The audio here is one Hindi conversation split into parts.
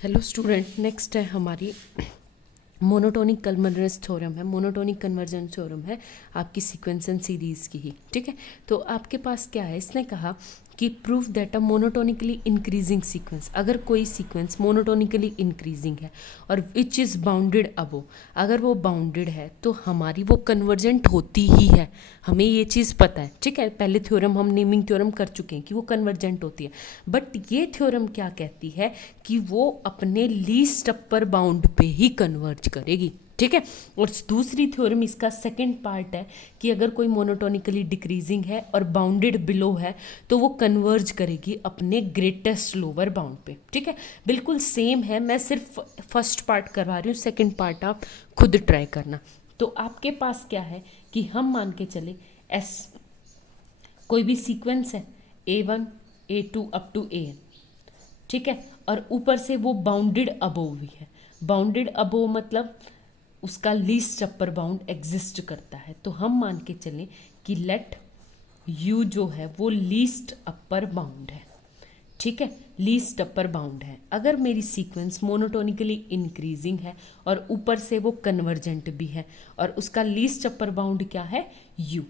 हेलो स्टूडेंट, नेक्स्ट है हमारी मोनोटोनिक कन्वर्जेंस थ्योरम है। मोनोटोनिक कन्वर्जेंस थ्योरम है आपकी सीक्वेंस सीरीज़ की ही, ठीक है। तो आपके पास क्या है, इसने कहा कि proof that a monotonically increasing sequence, अगर कोई सीक्वेंस मोनोटोनिकली इंक्रीजिंग है और विच इज़ बाउंडेड अबो, अगर वो बाउंडेड है तो हमारी वो कन्वर्जेंट होती ही है, हमें ये चीज़ पता है, ठीक है। पहले थ्योरम हम नेमिंग थ्योरम कर चुके हैं कि वो कन्वर्जेंट होती है, बट ये थ्योरम क्या कहती है कि वो अपने लीस्ट अपर बाउंड पे ही कन्वर्ज करेगी, ठीक है। और दूसरी थ्योरम इसका सेकंड पार्ट है कि अगर कोई मोनोटोनिकली डिक्रीजिंग है और बाउंडेड बिलो है तो वो कन्वर्ज करेगी अपने ग्रेटेस्ट लोअर बाउंड पे, ठीक है। बिल्कुल सेम है, मैं सिर्फ फर्स्ट पार्ट करवा रही हूँ, सेकंड पार्ट आप खुद ट्राई करना। तो आपके पास क्या है कि हम मान के चले एस कोई भी सीक्वेंस है A1 A2 up to AN, ठीक है, और ऊपर से वो बाउंडेड अबोव भी है। बाउंडेड अबोव मतलब उसका लीस्ट अपर बाउंड एग्जिस्ट करता है। तो हम मान के चलें कि लेट यू जो है वो लीस्ट अपर बाउंड है, ठीक है, लीस्ट अपर बाउंड है। अगर मेरी सीक्वेंस मोनोटोनिकली इंक्रीजिंग है और ऊपर से वो कन्वर्जेंट भी है और उसका लीस्ट अपर बाउंड क्या है, यू,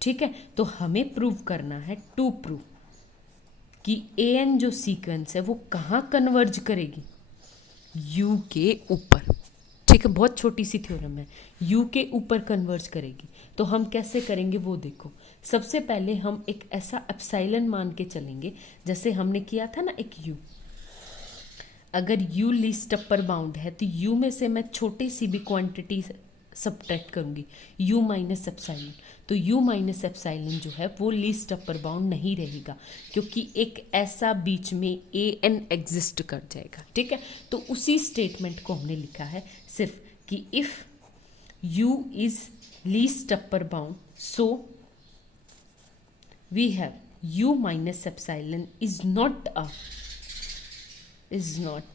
ठीक है। तो हमें प्रूव करना है, टू प्रूव कि AN जो सीक्वेंस है वो कहाँ कन्वर्ज करेगी, U के ऊपर, ठीक है। बहुत छोटी सी थ्योरम है, U के ऊपर कन्वर्ज करेगी। तो हम कैसे करेंगे वो देखो। सबसे पहले हम एक ऐसा एप्सिलॉन मान के चलेंगे जैसे हमने किया था ना एक U। अगर U लीस्ट अपर बाउंड है तो U में से मैं छोटी सी भी क्वांटिटी सब्ट्रैक्ट करूंगी, U माइनस एप्सिलॉन। तो U माइनस एप्सिलॉन जो है वो लीस्ट अपर बाउंड नहीं रहेगा, क्योंकि एक ऐसा बीच में AN एग्जिस्ट कर जाएगा, ठीक है। तो उसी स्टेटमेंट को हमने लिखा है सिर्फ कि if U is least upper bound so we have U minus epsilon is not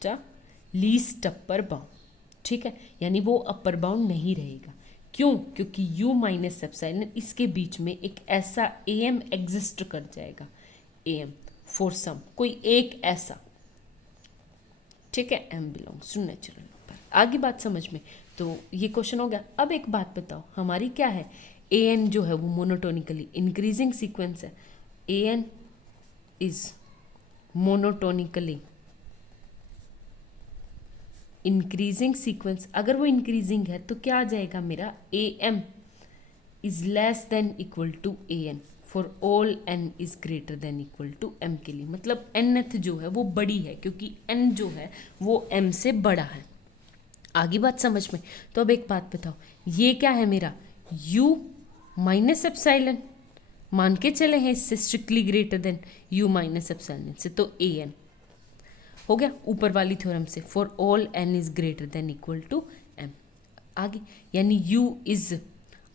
a least upper bound, ठीक है। यानी वो अपर बाउंड नहीं रहेगा। क्यों? क्योंकि U माइनस एप्सिलॉन इसके बीच में एक ऐसा AM एग्जिस्ट कर जाएगा, AM फॉर सम, कोई एक ऐसा, ठीक है, M belongs to natural number. आगे बात समझ में? तो ये क्वेश्चन हो गया। अब एक बात बताओ, हमारी क्या है, AN जो है वो मोनोटोनिकली इंक्रीजिंग सीक्वेंस है। AN is monotonically increasing sequence. अगर वो इंक्रीजिंग है तो क्या आ जाएगा मेरा, AM is less than equal to AN for all N is greater than equal to M के लिए। मतलब nth जो है वो बड़ी है, क्योंकि N जो है वो M से बड़ा है। आगे बात समझ में? तो अब एक बात बताओ, ये क्या है मेरा, U माइनस एप्सिलॉन, मान के चले हैं इससे strictly greater than U minus epsilon से, तो AN हो गया ऊपर वाली थ्योरम से, for all N is greater than equal to M। आगे यानी U is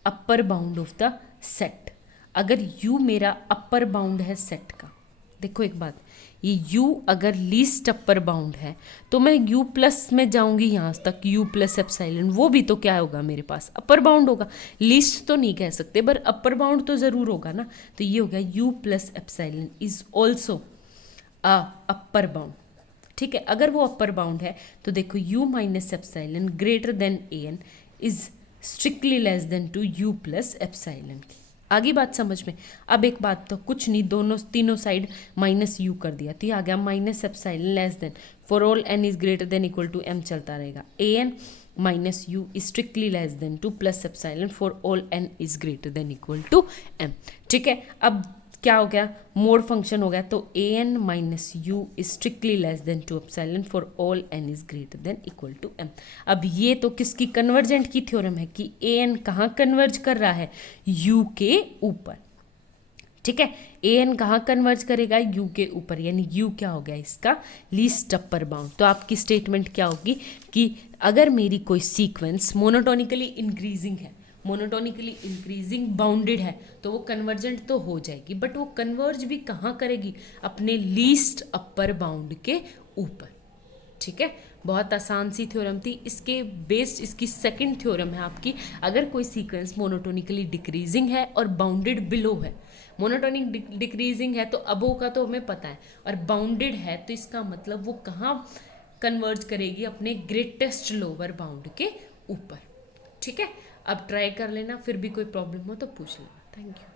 upper bound of the set. अगर U मेरा अपर बाउंड है सेट का, देखो एक बात, ये U अगर लीस्ट अपर बाउंड है तो मैं U प्लस में जाऊंगी यहाँ तक, U प्लस एप्सिलॉन, वो भी तो क्या होगा मेरे पास, अपर बाउंड होगा। लीस्ट तो नहीं कह सकते, पर अपर बाउंड तो ज़रूर होगा ना। तो ये हो गया U plus epsilon is also a upper bound, ठीक है। अगर वो अपर बाउंड है तो देखो U minus epsilon greater than AN is strictly less than to U plus epsilon. आगे बात समझ में? अब एक बात, तो कुछ नहीं, दोनों तीनों साइड माइनस U कर दिया, तो ये आ गया minus epsilon less than, for all N is greater than equal to M चलता रहेगा, AN minus U is strictly less than to plus epsilon for all N is greater than equal to M, ठीक है। अब क्या हो गया, मोड फंक्शन हो गया, तो AN minus U is strictly less than to epsilon for all N is greater than equal to M। अब ये तो किसकी कन्वर्जेंट की थ्योरम है कि AN कहाँ कन्वर्ज कर रहा है, U के ऊपर, ठीक है। AN कहाँ कन्वर्ज करेगा, U के ऊपर, यानी U क्या हो गया इसका लीस्ट अपर बाउंड। तो आपकी स्टेटमेंट क्या होगी कि अगर मेरी कोई सीक्वेंस मोनोटोनिकली इंक्रीजिंग है, मोनोटोनिकली इंक्रीजिंग बाउंडेड है, तो वो कन्वर्जेंट तो हो जाएगी, बट वो कन्वर्ज भी कहाँ करेगी, अपने लीस्ट अपर बाउंड के ऊपर, ठीक है। बहुत आसान सी थ्योरम थी। इसके बेस्ड इसकी सेकंड थ्योरम है आपकी, अगर कोई सीक्वेंस मोनोटोनिकली डिक्रीजिंग है और बाउंडेड बिलो है, मोनोटोनिक डिक्रीजिंग है तो अबो का तो हमें पता है, और बाउंडेड है तो इसका मतलब वो कहाँ कन्वर्ज करेगी अपने ग्रेटेस्ट लोअर बाउंड के ऊपर। ठीक है, अब ट्राई कर लेना, फिर भी कोई प्रॉब्लम हो तो पूछ लेना। Thank you.